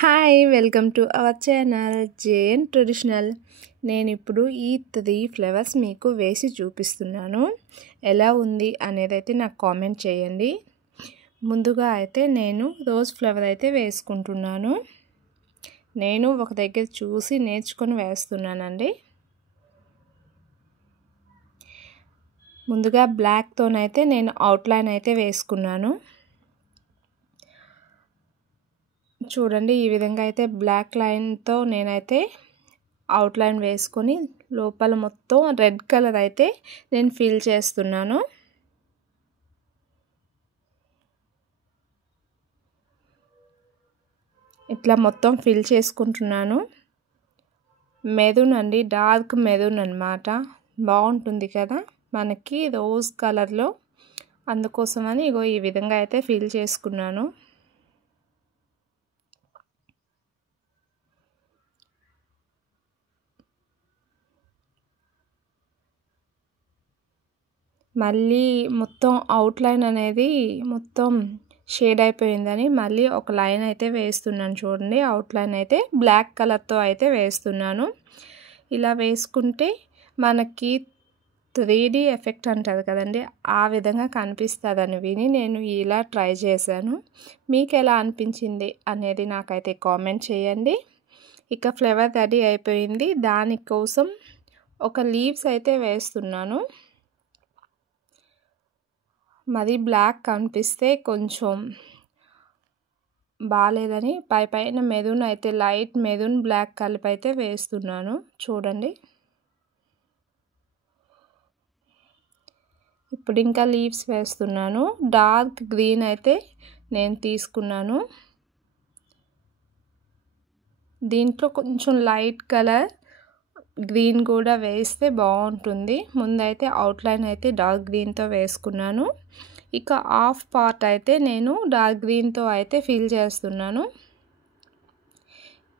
Hi welcome to our channel JN traditional. నేను ఇప్పుడు ఈ 3 ఫ్లవర్స్ మీకు వేసి చూపిస్తున్నాను. ఎలా ఉంది అనేది అయితే నాకు కామెంట్ చేయండి. ముందుగా అయితే నేను రోజ్ ఫ్లవర్ అయితే వేసుకుంటున్నాను. నేను ఒక దగ్గర చూసి నేర్చుకొని వేస్తున్నానండి. ముందుగా బ్లాక్తోనైతే నేను అవుట్లైన్ అయితే వేసుకున్నాను. చూడండి, ఈ విధంగా అయితే బ్లాక్ లైన్తో నేనైతే అవుట్లైన్ వేసుకొని లోపల మొత్తం రెడ్ కలర్ అయితే నేను ఫిల్ చేస్తున్నాను. ఇట్లా మొత్తం ఫిల్ చేసుకుంటున్నాను. మెరూన్ అండి, డార్క్ మెరూన్ అన్నమాట. బాగుంటుంది కదా మనకి రోజ్ కలర్లో. అందుకోసమని ఇగో ఈ విధంగా అయితే ఫిల్ చేసుకున్నాను. మళ్ళీ మొత్తం అవుట్లైన్ అనేది మొత్తం షేడ్ అయిపోయిందని మళ్ళీ ఒక లైన్ అయితే వేస్తున్నాను. చూడండి, అవుట్లైన్ అయితే బ్లాక్ కలర్తో అయితే వేస్తున్నాను. ఇలా వేసుకుంటే మనకి 3D ఎఫెక్ట్ అంటారు కదండి, ఆ విధంగా కనిపిస్తుందని విని నేను ఇలా ట్రై చేశాను. మీకు ఎలా అనిపించింది అనేది నాకైతే కామెంట్ చేయండి. ఇక ఫ్లవర్ రెడీ అయిపోయింది. దానికోసం ఒక లీవ్స్ అయితే వేస్తున్నాను. మరి బ్లాక్ కనిపిస్తే కొంచెం బాగాలేదని పైన మెరూన్ అయితే లైట్ మెరూన్ బ్లాక్ కలిపి అయితే వేస్తున్నాను. చూడండి, ఇప్పుడు ఇంకా లీవ్స్ వేస్తున్నాను. డార్క్ గ్రీన్ అయితే నేను తీసుకున్నాను. దీంట్లో కొంచెం లైట్ కలర్ గ్రీన్ కూడా వేస్తే బాగుంటుంది. ముందైతే అవుట్లైన్ అయితే డార్క్ గ్రీన్తో వేసుకున్నాను. ఇక హాఫ్ పార్ట్ అయితే నేను డార్క్ గ్రీన్తో అయితే ఫిల్ చేస్తున్నాను.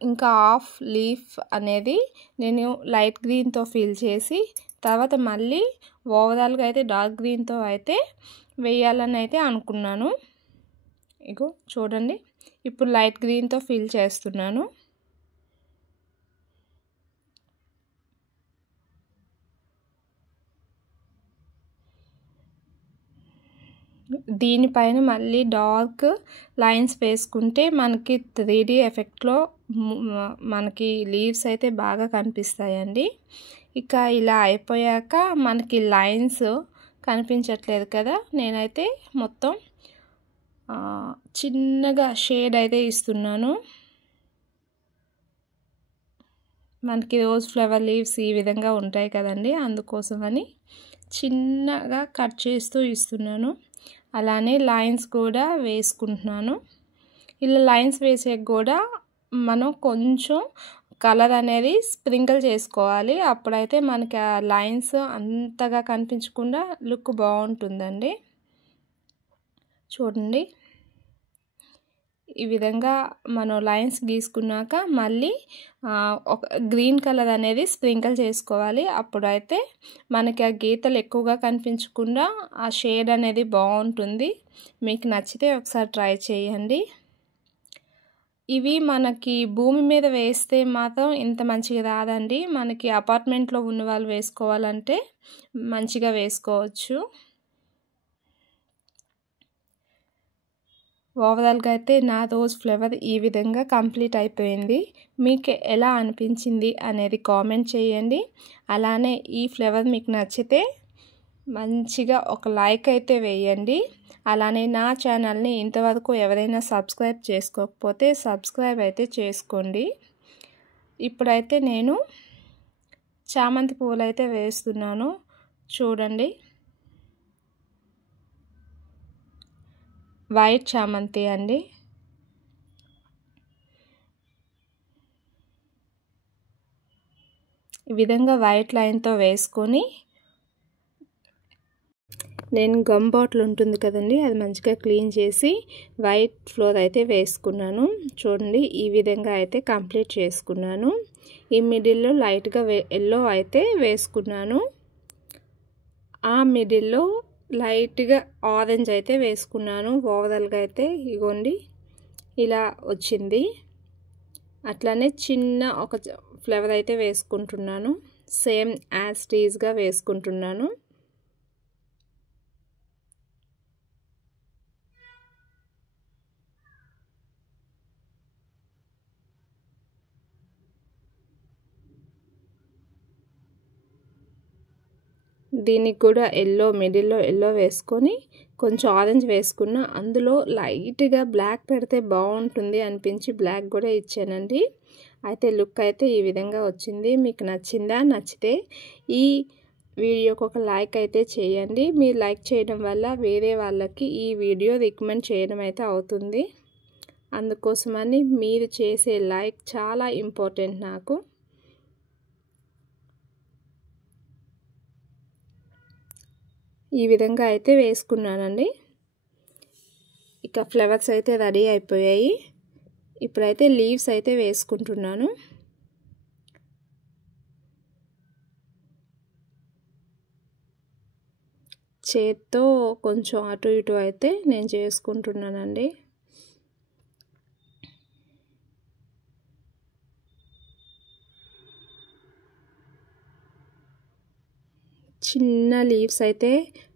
ఇంకా హాఫ్ లీఫ్ అనేది నేను లైట్ గ్రీన్తో ఫిల్ చేసి తర్వాత మళ్ళీ ఓవరాల్గా అయితే డార్క్ గ్రీన్తో అయితే వేయాలని అయితే అనుకున్నాను. ఇగో చూడండి, ఇప్పుడు లైట్ గ్రీన్తో ఫిల్ చేస్తున్నాను. దీనిపైన మళ్ళీ డార్క్ లైన్స్ వేసుకుంటే మనకి 3D ఎఫెక్ట్లో మనకి లీవ్స్ అయితే బాగా కనిపిస్తాయండి. ఇక ఇలా అయిపోయాక మనకి లైన్స్ కనిపించట్లేదు కదా, నేనైతే మొత్తం చిన్నగా షేడ్ అయితే ఇస్తున్నాను. మనకి రోజ్ ఫ్లవర్ లీవ్స్ ఈ విధంగా ఉంటాయి కదండి, అందుకోసమని చిన్నగా కట్ చేస్తూ ఇస్తున్నాను. అలానే లైన్స్ కూడా వేసుకుంటున్నాను. ఇలా లైన్స్ వేసాక కూడా మనం కొంచెం కలర్ అనేది స్ప్రింకిల్ చేసుకోవాలి. అప్పుడైతే మనకి ఆ లైన్స్ అంతగా కనిపించకుండా లుక్ బాగుంటుందండి. చూడండి, ఈ విధంగా మనం లైన్స్ గీసుకున్నాక మళ్ళీ ఒక గ్రీన్ కలర్ అనేది స్ప్రింకిల్ చేసుకోవాలి. అప్పుడైతే మనకి ఆ గీతలు ఎక్కువగా కనిపించకుండా ఆ షేడ్ అనేది బాగుంటుంది. మీకు నచ్చితే ఒకసారి ట్రై చేయండి. ఇవి మనకి భూమి మీద వేస్తే మాత్రం ఇంత మంచిగా రాదండి. మనకి అపార్ట్మెంట్లో ఉన్న వాళ్ళు వేసుకోవాలంటే మంచిగా వేసుకోవచ్చు. ఓవరాల్గా అయితే నా రోజ్ ఫ్లవర్ ఈ విధంగా కంప్లీట్ అయిపోయింది. మీకు ఎలా అనిపించింది అనేది కామెంట్ చేయండి. అలానే ఈ ఫ్లవర్ మీకు నచ్చితే మంచిగా ఒక లైక్ అయితే వేయండి. అలానే నా ఛానల్ని ఇంతవరకు ఎవరైనా సబ్స్క్రైబ్ చేసుకోకపోతే సబ్స్క్రైబ్ అయితే చేసుకోండి. ఇప్పుడైతే నేను చామంతి పూలు అయితే వేస్తున్నాను. చూడండి, వైట్ చామంతి అండి. ఈ విధంగా వైట్ లైన్తో వేసుకొని నేను గమ్ బాటిల్ ఉంటుంది కదండి, అది మంచిగా క్లీన్ చేసి వైట్ ఫ్లోర్ అయితే వేసుకున్నాను. చూడండి, ఈ విధంగా అయితే కంప్లీట్ చేసుకున్నాను. ఈ మిడిల్లో లైట్గా ఎల్లో అయితే వేసుకున్నాను. ఆ మిడిల్లో లైట్గా ఆరెంజ్ అయితే వేసుకున్నాను. ఓవరాల్గా అయితే ఇగోండి ఇలా వచ్చింది. అట్లానే చిన్న ఒక ఫ్లవర్ అయితే వేసుకుంటున్నాను. సేమ్ యాజ్ టీజ్గా వేసుకుంటున్నాను. దీనికి కూడా మిడిల్లో ఎల్లో వేసుకొని కొంచెం ఆరెంజ్ వేసుకున్న. అందులో లైట్గా బ్లాక్ పెడితే బాగుంటుంది అనిపించి బ్లాక్ కూడా ఇచ్చానండి. అయితే లుక్ అయితే ఈ విధంగా వచ్చింది. మీకు నచ్చిందా? నచ్చితే ఈ వీడియోకి ఒక లైక్ అయితే చేయండి. మీరు లైక్ చేయడం వల్ల వేరే వాళ్ళకి ఈ వీడియో రికమెండ్ చేయడం అయితే అవుతుంది. అందుకోసమని మీరు చేసే లైక్ చాలా ఇంపార్టెంట్ నాకు. ఈ విధంగా అయితే వేసుకున్నానండి. ఇక ఫ్లవర్స్ అయితే రెడీ అయిపోయాయి. ఇప్పుడైతే లీవ్స్ అయితే వేసుకుంటున్నాను. చేత్తో కొంచెం అటు ఇటు అయితే నేను చేసుకుంటున్నానండి. చిన్న లీవ్స్ అయితే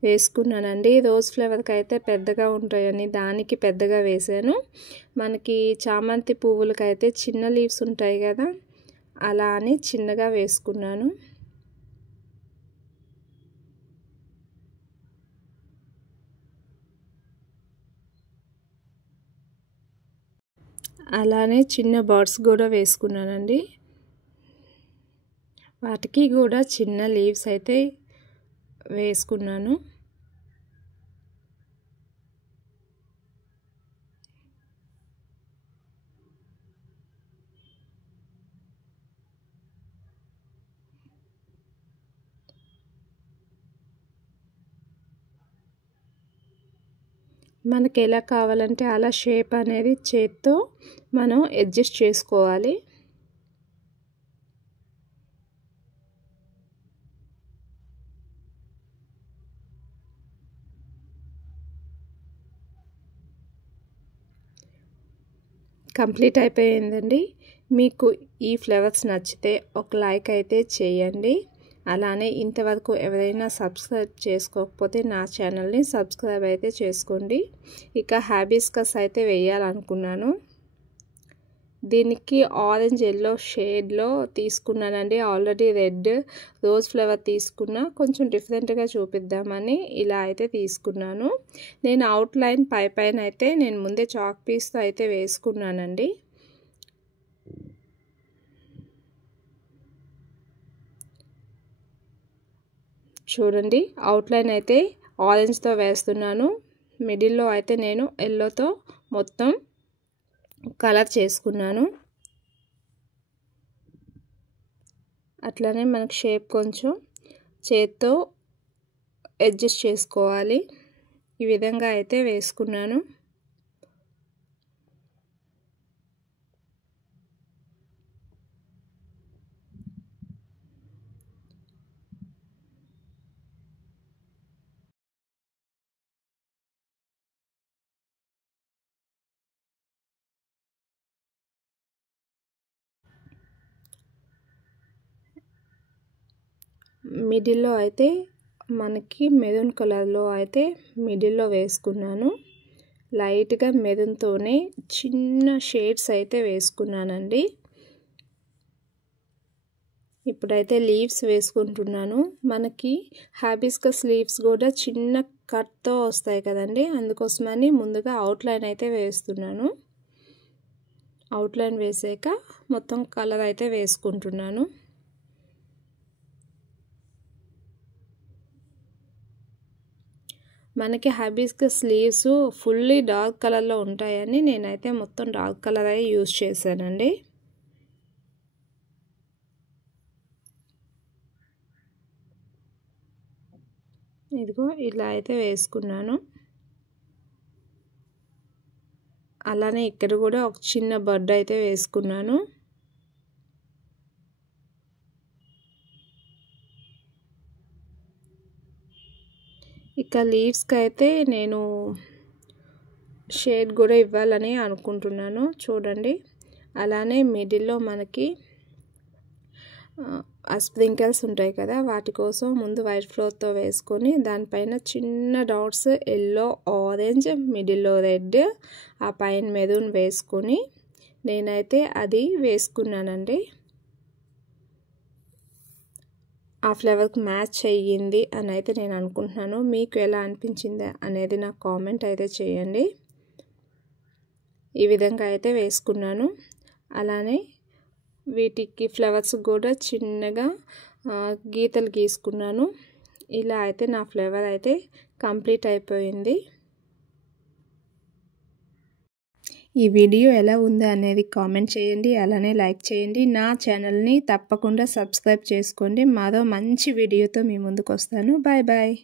వేసుకున్నానండి. రోజ్ ఫ్లవర్కి అయితే పెద్దగా ఉంటాయని దానికి పెద్దగా వేసాను. మనకి చామంతి పువ్వులకైతే చిన్న లీవ్స్ ఉంటాయి కదా, అలా అని చిన్నగా వేసుకున్నాను. అలానే చిన్న బర్డ్స్ కూడా వేసుకున్నానండి. వాటికి కూడా చిన్న లీవ్స్ అయితే వేసుకున్నాను. మనకి ఎలా కావాలంటే అలా షేప్ అనేది చేత్తో మనం అడ్జస్ట్ చేసుకోవాలి. కంప్లీట్ అయిపోయిందండి. మీకు ఈ ఫ్లవర్స్ నచ్చితే ఒక లైక్ అయితే చేయండి. అలానే ఇంతవరకు ఎవరైనా సబ్స్క్రైబ్ చేసుకోకపోతే నా ఛానల్ని సబ్స్క్రైబ్ అయితే చేసుకోండి. ఇక హైబిస్కస్ అయితే వేయాలనుకున్నాను. దీనికి ఆరెంజ్ ఎల్లో షేడ్లో తీసుకున్నానండి. ఆల్రెడీ రెడ్ రోజ్ ఫ్లవర్ తీసుకున్నా, కొంచెం డిఫరెంట్గా చూపిద్దామని ఇలా అయితే తీసుకున్నాను. నేను అవుట్లైన్ పైన అయితే నేను ముందే చాక్ పీస్తో అయితే వేసుకున్నానండి. చూడండి, అవుట్లైన్ అయితే ఆరెంజ్తో వేస్తున్నాను. మిడిల్లో అయితే నేను ఎల్లోతో మొత్తం కలర్ చేసుకున్నాను. అట్లనే మనకు షేప్ కొంచెం చేత్తో అడ్జస్ట్ చేసుకోవాలి. ఈ విధంగా అయితే వేసుకున్నాను. మిడిల్లో అయితే మనకి మెరూన్ కలర్లో అయితే మిడిల్లో వేసుకున్నాను. లైట్గా మెరూన్తోనే చిన్న షేడ్స్ అయితే వేసుకున్నానండి. ఇప్పుడైతే లీవ్స్ వేసుకుంటున్నాను. మనకి హైబిస్కస్ లీవ్స్ కూడా చిన్న కట్తో వస్తాయి కదండి, అందుకోసమని ముందుగా అవుట్లైన్ అయితే వేస్తున్నాను. అవుట్లైన్ వేసాక మొత్తం కలర్ అయితే వేసుకుంటున్నాను. మనకి హైబిస్కస్ లీవ్స్ ఫుల్లీ డార్క్ కలర్లో ఉంటాయని నేనైతే మొత్తం డార్క్ కలర్ అయితే యూజ్ చేశానండి. ఇదిగో ఇలా అయితే వేసుకున్నాను. అలానే ఇక్కడ కూడా ఒక చిన్న బర్డ్ అయితే వేసుకున్నాను. ఇక లీవ్స్కి అయితే నేను షేడ్ కూడా ఇవ్వాలని అనుకుంటున్నాను. చూడండి, అలానే మిడిల్లో మనకి ఆ స్ప్రింకిల్స్ ఉంటాయి కదా, వాటి కోసం ముందు వైట్ ఫ్లోర్తో వేసుకొని దానిపైన చిన్న డాట్స్ ఎల్లో ఆరెంజ్ మిడిల్లో రెడ్ ఆ పైన మెరూన్ వేసుకొని నేనైతే అది వేసుకున్నానండి. ఆ ఫ్లేవర్కి మ్యాచ్ అయ్యింది అని అయితే నేను అనుకుంటున్నాను. మీకు ఎలా అనిపించింది అనేది నాకు కామెంట్ అయితే చేయండి. ఈ విధంగా అయితే వేసుకున్నాను. అలానే వీటికి ఫ్లవర్స్ కూడా చిన్నగా గీతలు గీసుకున్నాను. ఇలా అయితే నా ఫ్లేవర్ అయితే కంప్లీట్ అయిపోయింది. ఈ వీడియో ఎలా ఉంది అనేది కామెంట్ చేయండి. అలానే లైక్ చేయండి. నా ఛానల్ని తప్పకుండా సబ్స్క్రైబ్ చేసుకోండి. మరో మంచి వీడియోతో మీ ముందుకు వస్తాను. Bye bye.